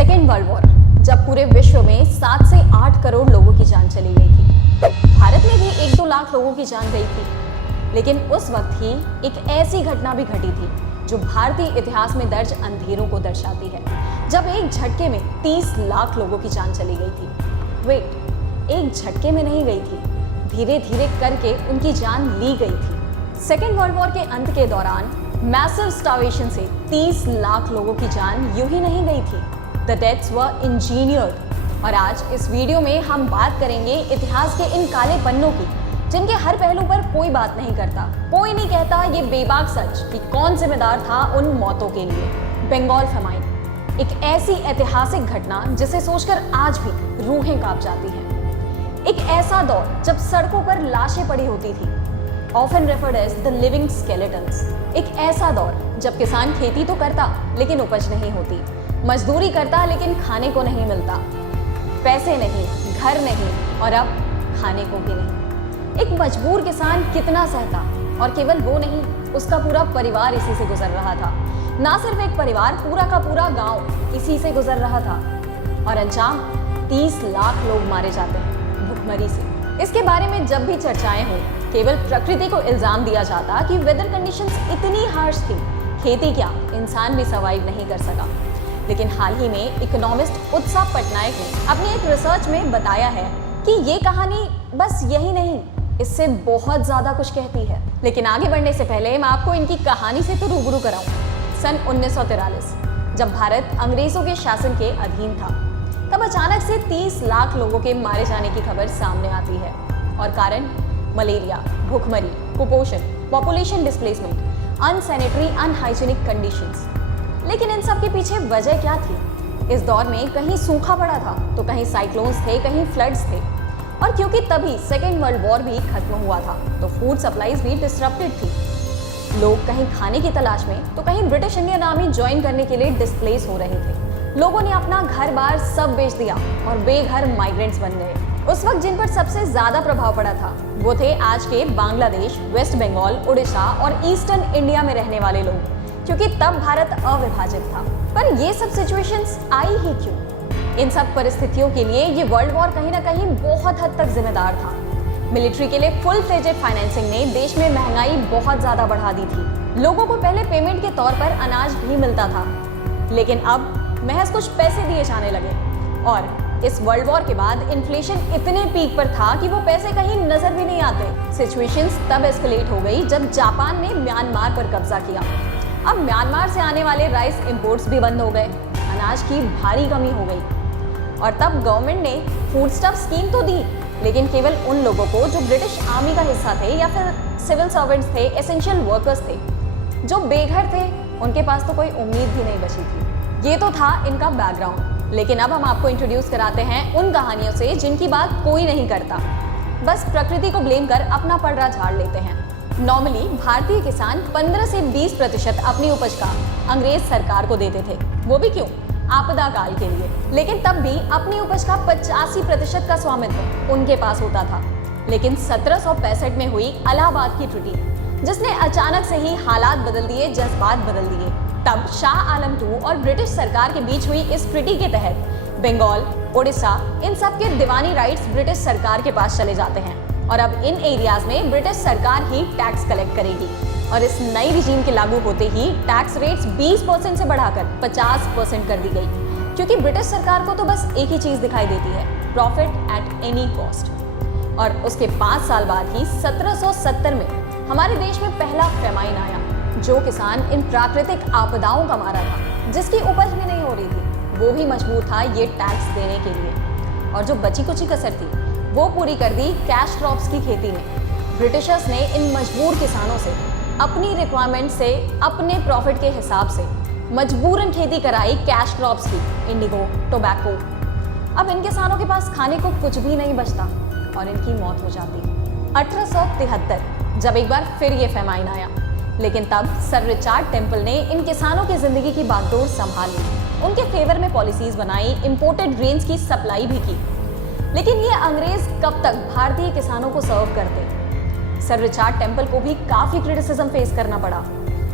Second world war, जब पूरे विश्व में 7 से 8 करोड़ लोगों की जान चली गई थी। भारत में भी 1-2 लाख लोगों की जान गई थी, लेकिन उस वक्त ही एक ऐसी घटना भी घटी थी जो भारतीय इतिहास में दर्ज अंधेरों को दर्शाती है, जब एक झटके में 30 लाख लोगों की जान चली गई थी। वेट, एक झटके में नहीं गई थी, धीरे धीरे करके उनकी जान ली गई थी। सेकेंड वर्ल्ड वॉर के अंत के दौरान मैसिव स्टार्वेशन से 30 लाख लोगों की जान यूं ही नहीं गई थी। The deaths were engineered. और आज इस वीडियो में हम बात करेंगे इतिहास के इन काले पन्नों की, जिनके हर पहलू पर कोई बात नहीं करता, कोई नहीं कहता ये बेबाक सच कि कौन जिम्मेदार था उन मौतों के लिए। बंगाल फेमाइन, एक ऐसी ऐतिहासिक घटना जिसे सोचकर आज भी रूहें कांप जाती हैं। एक ऐसा दौर जब सड़कों पर लाशें पड़ी होती थी, often referred as the living skeletons. एक ऐसा दौर जब किसान खेती तो करता लेकिन उपज नहीं होती, मजदूरी करता लेकिन खाने को नहीं मिलता, पैसे नहीं, घर नहीं और अब खाने को भी नहीं। एक मजबूर किसान कितना सहता, और केवल वो नहीं, उसका पूरा परिवार इसी से गुजर रहा था। ना सिर्फ एक परिवार, पूरा का पूरा गांव इसी से गुजर रहा था। और अंजाम 30 लाख लोग मारे जाते हैं भुखमरी से। इसके बारे में जब भी चर्चाएं हो, केवल प्रकृति को इल्जाम दिया जाता कि वेदर कंडीशंस इतनी हार्श थी, खेती क्या, इंसान भी सर्वाइव नहीं कर सका। लेकिन हाल ही में इकोनॉमिस्ट उत्साह पटनायक ने अपनी एक रिसर्च में बताया है कि ये कहानी बस यही नहीं, इससे बहुत ज्यादा कुछ कहती है। लेकिन आगे बढ़ने से पहले मैं आपको इनकी कहानी से तो रूबरू कराऊं। सन 1943, जब भारत अंग्रेजों के शासन के अधीन था, तब अचानक से 30 लाख लोगों के मारे जाने की खबर सामने आती है। और कारण मलेरिया, भूखमरी, कुपोषण, population displacement, unsanitary unhygienic conditions. लेकिन इन सब के पीछे वजह क्या थी? इस दौर में कहीं सूखा पड़ा था तो कहीं साइक्लोन्स थे, कहीं फ्लड्स थे। और क्योंकि तभी सेकेंड वर्ल्ड वॉर भी खत्म हुआ था, तो फूड सप्लाईज भी डिसरप्टेड थी। लोग कहीं खाने की तलाश में तो कहीं ब्रिटिश इंडियन आर्मी ज्वाइन करने के लिए डिस्प्लेस हो रहे थे। लोगों ने अपना घर बार सब बेच दिया और बेघर माइग्रेंट्स बन गए। उस वक्त जिन पर सबसे ज्यादा प्रभाव पड़ा था वो थे आज के बांग्लादेश, वेस्ट बंगाल, उड़ीसा और ईस्टर्न इंडिया में रहने वाले लोग, क्योंकि तब भारत अविभाजित था। पर ये सब सिचुएशंस आई ही क्यों? इन सब परिस्थितियों के लिए ये वर्ल्ड वॉर कहीं ना कहीं बहुत हद तक जिम्मेदार था। मिलिट्री के लिए फुल फ्लेजेड फाइनेंसिंग ने देश में महंगाई बहुत ज्यादा बढ़ा दी थी। लोगों को पहले पेमेंट के तौर पर अनाज भी मिलता था, लेकिन अब महज कुछ पैसे दिए जाने लगे। और इस वर्ल्ड वॉर के बाद इन्फ्लेशन इतने पीक पर था कि वो पैसे कहीं नजर भी नहीं आते। सिचुएशंस तब एस्केलेट हो गई जब जापान ने म्यांमार पर कब्जा किया। अब म्यांमार से आने वाले राइस इंपोर्ट्स भी बंद हो गए, अनाज की भारी कमी हो गई। और तब गवर्नमेंट ने फूड स्टफ स्कीम तो दी, लेकिन केवल उन लोगों को जो ब्रिटिश आर्मी का हिस्सा थे या फिर सिविल सर्वेंट्स थे, एसेंशियल वर्कर्स थे। जो बेघर थे उनके पास तो कोई उम्मीद भी नहीं बची थी। ये तो था इनका बैकग्राउंड। लेकिन अब हम आपको इंट्रोड्यूस कराते हैं उन कहानियों से जिनकी बात कोई नहीं करता, बस प्रकृति को ब्लेम कर अपना पलड़ा झाड़ लेते हैं। नॉर्मली भारतीय किसान 15 से 20% अपनी उपज का अंग्रेज सरकार को देते थे, वो भी क्यों? आपदा काल के लिए। लेकिन तब भी अपनी उपज का 85% का स्वामित्व उनके पास होता था। लेकिन 1765 में हुई इलाहाबाद की ट्रीटी, जिसने अचानक से ही हालात बदल दिए, जज्बात बदल दिए। तब शाह आलम II और ब्रिटिश सरकार के बीच हुई इस ट्रीटी के तहत बंगाल, उड़ीसा, इन सब के दीवानी राइट्स ब्रिटिश सरकार के पास चले जाते हैं। और अब इन एरियाज में ब्रिटिश सरकार ही टैक्स कलेक्ट करेगी। और इस नई रिजीम के लागू होते ही टैक्स रेट्स 20% से बढ़ाकर 50% कर दी गई, क्योंकि ब्रिटिश सरकार को तो बस एक ही चीज दिखाई देती है, प्रॉफिट एट एनी कॉस्ट। और उसके 5 साल बाद ही 1770 में हमारे देश में पहला फेमाइन आया, जो किसान इन प्राकृतिक आपदाओं का मारा था, जिसकी उपज भी नहीं हो रही थी, वो भी मजबूर था ये टैक्स देने के लिए। और जो बची कुची कसर थी वो पूरी कर दी कैश क्रॉप्स की खेती में। ब्रिटिशर्स ने इन मजबूर किसानों से अपनी रिक्वायरमेंट से, अपने प्रॉफिट के हिसाब से मजबूरन खेती कराई कैश क्रॉप्स की, इंडिगो, टोबैको। अब इन किसानों के पास खाने को कुछ भी नहीं बचता और इनकी मौत हो जाती। 1873 जब एक बार फिर ये फेमाइन आया, लेकिन तब सर रिचर्ड टेम्पल ने इन किसानों की जिंदगी की बागडोर संभाल ली, उनके फेवर में पॉलिसीज बनाई, इंपोर्टेड ग्रेन्स की सप्लाई भी की। लेकिन ये अंग्रेज कब तक भारतीय किसानों को सर्व करते? सर रिचर्ड टेम्पल को भी काफी क्रिटिसिज्म फेस करना पड़ा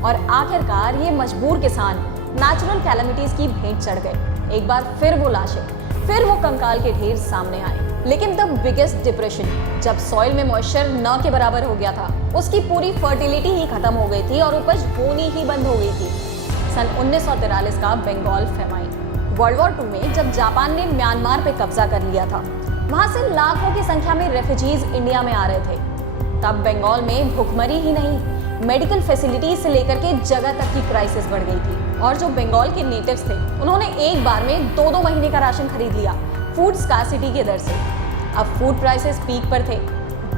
और आखिरकार ये मजबूर किसान नेचुरल कैलेमिटीज की भेंट चढ़ गए। एक बार फिर वो लाशें, फिर वो कंकाल के ढेर सामने आए। लेकिन द बिगेस्ट डिप्रेशन, जब सॉइल में मॉइस्चर न के बराबर हो गया था, उसकी पूरी फर्टिलिटी ही खत्म हो गई थी और उपज होनी ही बंद हो गई थी। सन 1943 का बंगाल फेमाइन। वर्ल्ड वॉर 2 में जब जापान ने म्यांमार पे कब्जा कर लिया था, वहां से लाखों की संख्या में रेफ्यूजीज इंडिया में आ रहे थे। तब बंगाल में भुखमरी ही नहीं, मेडिकल फैसिलिटीज से लेकर के जगह तक की क्राइसिस बढ़ गई थी। और जो बंगाल के नेटिव्स थे, उन्होंने एक बार में 2-2 महीने का राशन खरीद लिया फूड स्कार्सिटी के दर से। अब फूड प्राइसेस पीक पर थे,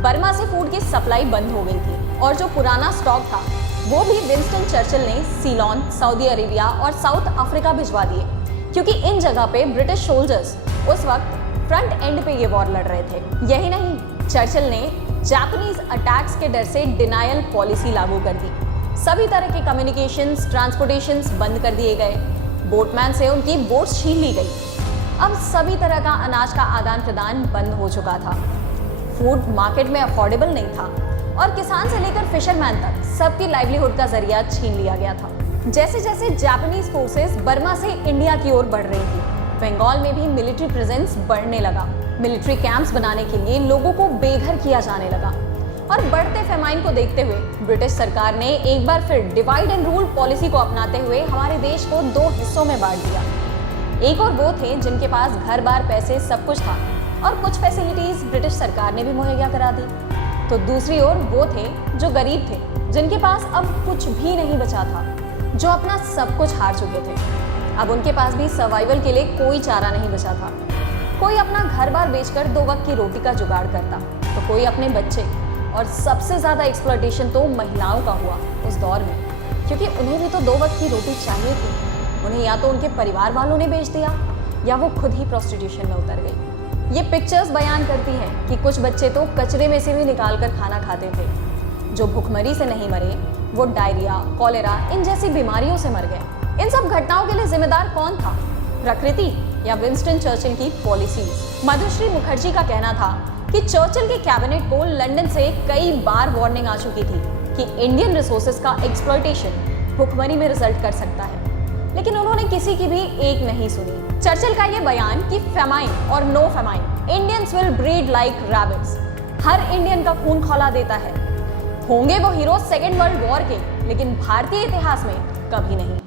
बर्मा से फूड की सप्लाई बंद हो गई थी और जो पुराना स्टॉक था वो भी विंस्टन चर्चिल ने सीलोन, सऊदी अरेबिया और साउथ अफ्रीका भिजवा दिए, क्योंकि इन जगह पे ब्रिटिश सोल्जर्स उस वक्त फ्रंट एंड पे ये वॉर लड़ रहे थे। यही नहीं, चर्चिल ने जापानीज अटैक्स के डर से डिनायल पॉलिसी लागू कर दी। सभी तरह के कम्युनिकेशंस, ट्रांसपोर्टेशंस बंद कर दिए गए, बोटमैन से उनकी बोट्स छीन ली गई। अब सभी तरह का अनाज का आदान प्रदान बंद हो चुका था, फूड मार्केट में अफोर्डेबल नहीं था और किसान से लेकर फिशरमैन तक सबकी लाइवलीहुड का जरिया छीन लिया गया था। जैसे जैसे जापानीज फोर्सेस बर्मा से इंडिया की ओर बढ़ रही थी, बंगाल में भी मिलिट्री प्रेजेंस बढ़ने लगा। मिलिट्री कैंप्स बनाने के लिए लोगों को बेघर किया जाने लगा और बढ़ते फेमाइन को देखते हुए ब्रिटिश सरकार ने एक बार फिर डिवाइड एंड रूल पॉलिसी को अपनाते हुए हमारे देश को 2 हिस्सों में बांट दिया। एक और वो थे जिनके पास घर बार पैसे सब कुछ था और कुछ फैसिलिटीज ब्रिटिश सरकार ने भी मुहैया करा दी, तो दूसरी ओर वो थे जो गरीब थे, जिनके पास अब कुछ भी नहीं बचा था, जो अपना सब कुछ हार चुके थे। अब उनके पास भी सर्वाइवल के लिए कोई चारा नहीं बचा था। कोई अपना घर बार बेचकर 2 वक्त की रोटी का जुगाड़ करता, तो कोई अपने बच्चे, और सबसे ज्यादा एक्सप्लॉयटेशन तो महिलाओं का हुआ उस दौर में, क्योंकि उन्हें भी तो 2 वक्त की रोटी चाहिए थी। उन्हें या तो उनके परिवार वालों ने बेच दिया या वो खुद ही प्रोस्टिट्यूशन में उतर गई। ये पिक्चर्स बयान करती हैं कि कुछ बच्चे तो कचरे में से भी निकाल कर खाना खाते थे। जो भूखमरी से नहीं मरे, वो डायरिया, कॉलेरा इन जैसी बीमारियों से मर गए। इन सब घटनाओं के लिए जिम्मेदार कौन था, प्रकृति या विंस्टन चर्चिल की पॉलिसीज? मधुश्री मुखर्जी का कहना था कि चर्चिल के कैबिनेट को लंदन से कई बार वार्निंग आ चुकी थी कि इंडियन रिसोर्सेज का एक्सप्लॉयटेशन भुखमरी में रिजल्ट कर सकता है, लेकिन उन्होंने किसी की भी एक नहीं सुनी। चर्चिल का ये बयान कि फेमाइन और no famine, Indians will breed like rabbits, हर इंडियन का खून खौला देता है। होंगे वो हीरो सेकेंड वर्ल्ड वॉर के, लेकिन भारतीय इतिहास में कभी नहीं।